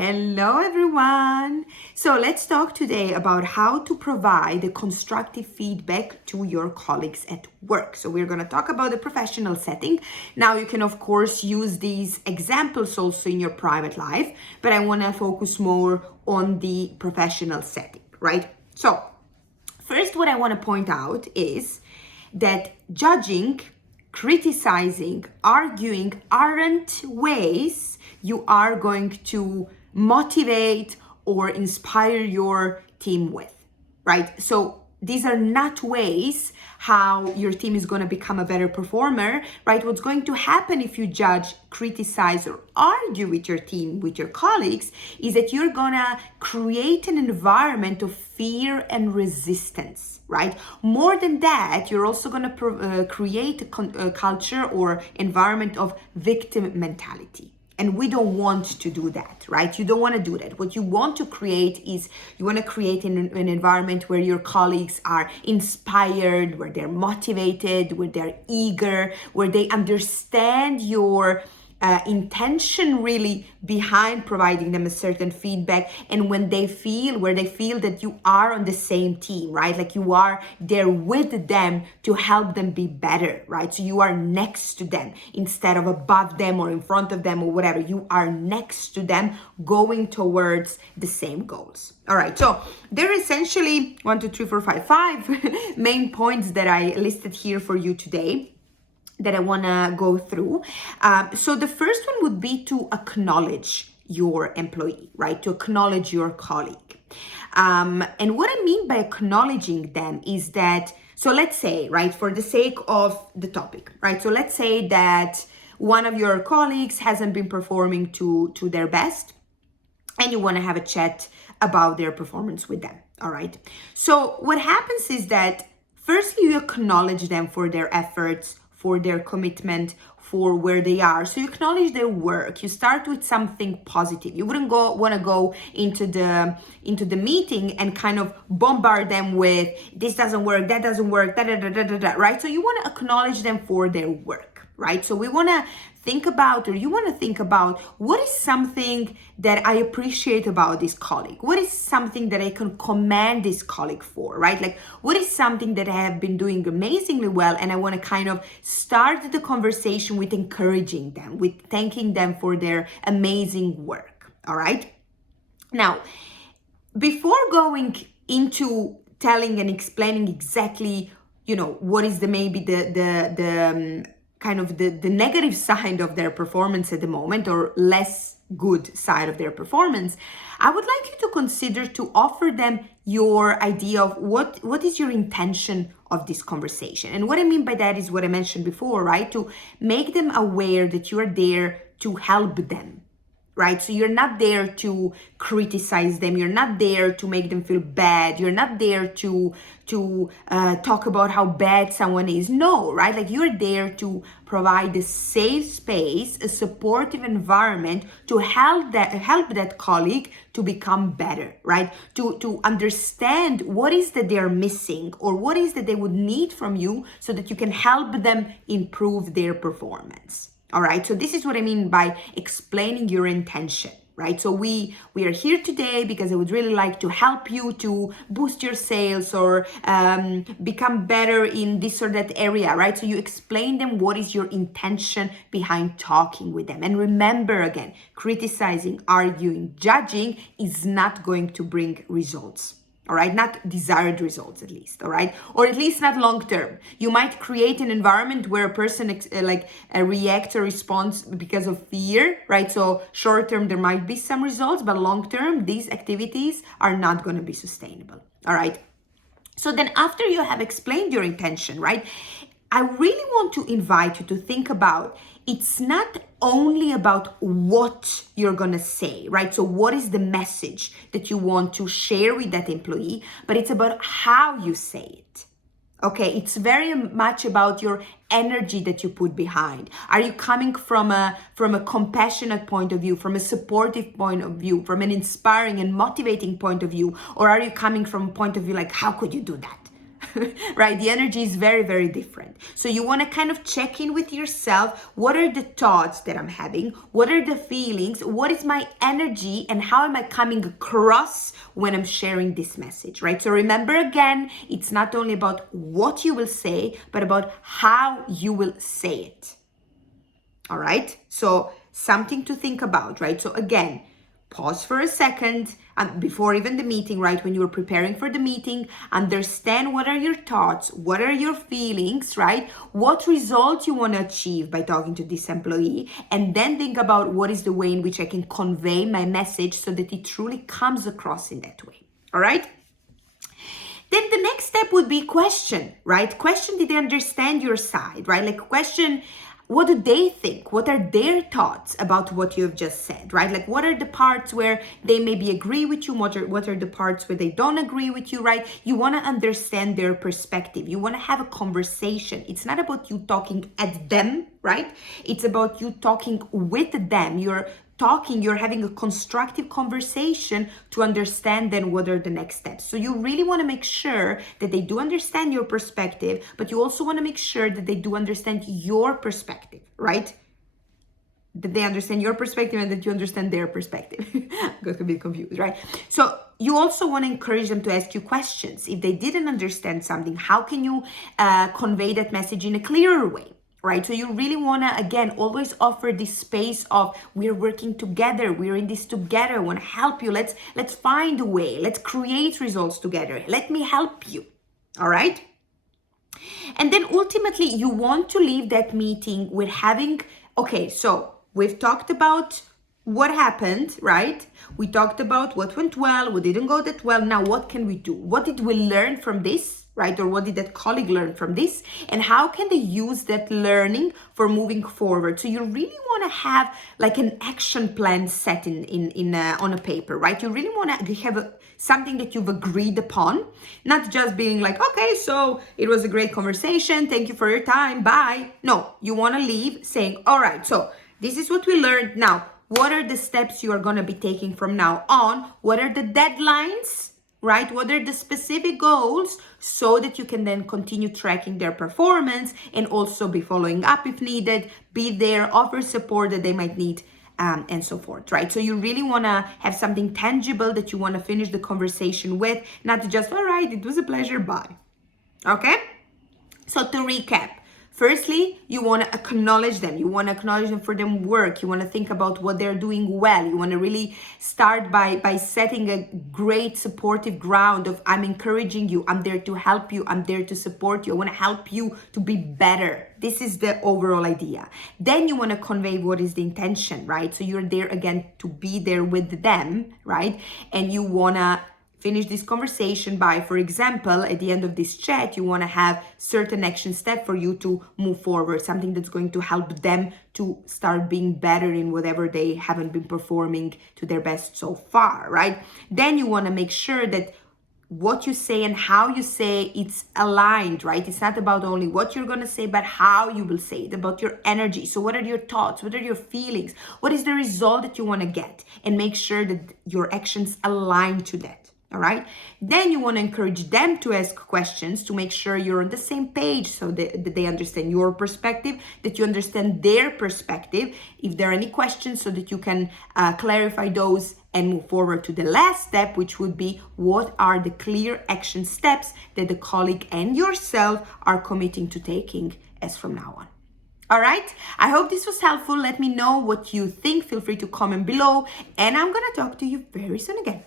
Hello everyone! So let's talk today about how to provide a constructive feedback to your colleagues at work. So we're going to talk about the professional setting. Now you can of course use these examples also in your private life, but I want to focus more on the professional setting, right? So first what I want to point out is that judging, criticizing, arguing aren't ways you are going to motivate or inspire your team with, right? So these are not ways how your team is going to become a better performer, right? What's going to happen if you judge, criticize, or argue with your team, with your colleagues, is that you're going to create an environment of fear and resistance, right? More than that, you're also going to create a culture or environment of victim mentality. And we don't want to do that, right? You don't want to do that. What you want to create is you want to create an environment where your colleagues are inspired, where they're motivated, where they're eager, where they understand your intention really behind providing them a certain feedback, and where they feel that you are on the same team, right? Like you are there with them to help them be better, right? So you are next to them instead of above them or in front of them or whatever. You are next to them going towards the same goals. All right, so there are essentially 5 main points that I listed here for you today that I want to go through. So the first one would be to acknowledge your employee, right? To acknowledge your colleague. And what I mean by acknowledging them is that, so let's say, right, for the sake of the topic, right? So let's say that one of your colleagues hasn't been performing to their best, and you want to have a chat about their performance with them, all right? So what happens is that firstly, you acknowledge them for their efforts, for their commitment, for where they are. So you acknowledge their work. You start with something positive. You wouldn't want to go into the meeting and kind of bombard them with this doesn't work, that doesn't work, right? So you want to acknowledge them for their work, right? So you want to think about what is something that I appreciate about this colleague? What is something that I can commend this colleague for, right? Like what is something that I have been doing amazingly well, and I want to kind of start the conversation with encouraging them, with thanking them for their amazing work, all right? Now, before going into telling and explaining exactly, what is the negative side of their performance at the moment, or less good side of their performance, I would like you to consider to offer them your idea of what is your intention of this conversation. And what I mean by that is what I mentioned before, right? To make them aware that you are there to help them, right? So you're not there to criticize them. You're not there to make them feel bad. You're not there to talk about how bad someone is. No, right? Like you're there to provide a safe space, a supportive environment to help that colleague to become better, right? To understand what is that they're missing or what is that they would need from you so that you can help them improve their performance. All right, so this is what I mean by explaining your intention, right? So we are here today because I would really like to help you to boost your sales or become better in this or that area, right? So you explain them what is your intention behind talking with them. And remember again, criticizing, arguing, judging is not going to bring results. All right, not desired results at least, all right? Or at least not long term. You might create an environment where a person reacts or responds because of fear, right? So short term, there might be some results, but long term, these activities are not going to be sustainable, all right? So then after you have explained your intention, right? I really want to invite you to think about, it's not only about what you're going to say, right? So what is the message that you want to share with that employee, but it's about how you say it. Okay, it's very much about your energy that you put behind. Are you coming from a compassionate point of view, from a supportive point of view, from an inspiring and motivating point of view, or are you coming from a point of view like, how could you do that? right? The energy is very, very different. So you want to kind of check in with yourself. What are the thoughts that I'm having? What are the feelings? What is my energy? And how am I coming across when I'm sharing this message, right? So remember again, it's not only about what you will say, but about how you will say it. All right? So something to think about, right? So again, pause for a second before even the meeting, right? When you're preparing for the meeting, understand what are your thoughts, what are your feelings, right? What result you want to achieve by talking to this employee, and then think about what is the way in which I can convey my message so that it truly comes across in that way. All right? Then the next step would be question, right? Question, did they understand your side, right? Like question, what do they think? What are their thoughts about what you have just said, right? Like what are the parts where they maybe agree with you? What are the parts where they don't agree with you, right? You want to understand their perspective. You want to have a conversation. It's not about you talking at them, right? It's about you talking with them. You're having a constructive conversation to understand then what are the next steps. So you really want to make sure that they do understand your perspective, but you also want to make sure that they do understand your perspective, right? That they understand your perspective and that you understand their perspective. Got a bit confused, right? So you also want to encourage them to ask you questions. If they didn't understand something, how can you convey that message in a clearer way? Right? So you really want to, again, always offer this space of we're working together. We're in this together. I want to help you. Let's find a way. Let's create results together. Let me help you. All right? And then ultimately, you want to leave that meeting with having, okay, so we've talked about what happened, right? We talked about what went well, what didn't go that well. Now, what can we do? What did we learn from this? Right? Or what did that colleague learn from this? And how can they use that learning for moving forward? So you really want to have like an action plan set on a paper, right? You really want to have something that you've agreed upon, not just being like, okay, so it was a great conversation. Thank you for your time. Bye. No, you want to leave saying, all right, so this is what we learned. Now, what are the steps you are going to be taking from now on? What are the deadlines? Right? What are the specific goals so that you can then continue tracking their performance and also be following up if needed, be there, offer support that they might need, and so forth, right? So you really want to have something tangible that you want to finish the conversation with, not just, all right, it was a pleasure, bye. Okay? So to recap, firstly, you want to acknowledge them. You want to acknowledge them for their work. You want to think about what they're doing well. You want to really start by setting a great supportive ground of I'm encouraging you. I'm there to help you. I'm there to support you. I want to help you to be better. This is the overall idea. Then you want to convey what is the intention, right? So you're there again to be there with them, right? And you want to finish this conversation by, for example, at the end of this chat, you want to have certain action step for you to move forward, something that's going to help them to start being better in whatever they haven't been performing to their best so far, right? Then you want to make sure that what you say and how you say it's aligned, right? It's not about only what you're going to say, but how you will say it, about your energy. So what are your thoughts? What are your feelings? What is the result that you want to get? And make sure that your actions align to that. All right. Then you want to encourage them to ask questions to make sure you're on the same page so that they understand your perspective, that you understand their perspective. If there are any questions, so that you can clarify those and move forward to the last step, which would be what are the clear action steps that the colleague and yourself are committing to taking as from now on. All right. I hope this was helpful. Let me know what you think. Feel free to comment below, and I'm going to talk to you very soon again.